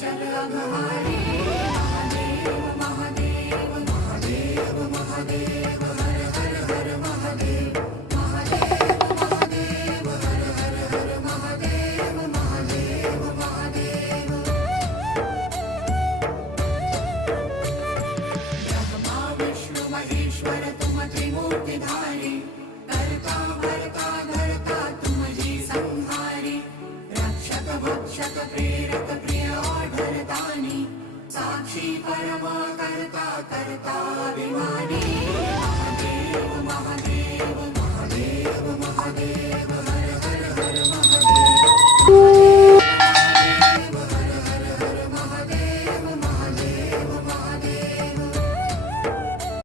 चल अघहारी महादेव महादेव महादेव महादेव हर हर हर महादेव महादेव महादेव हर हर हर महादेव महादेव महादेव ब्रह्मा विष्णु महेश्वर तुम त्रिमूर्तिधारी करता भरता धरता तुम जी संहारी रक्षक भक्षक प्रेरक प्रिय आढरतानी साक्षी परमा करता करता अभिमानी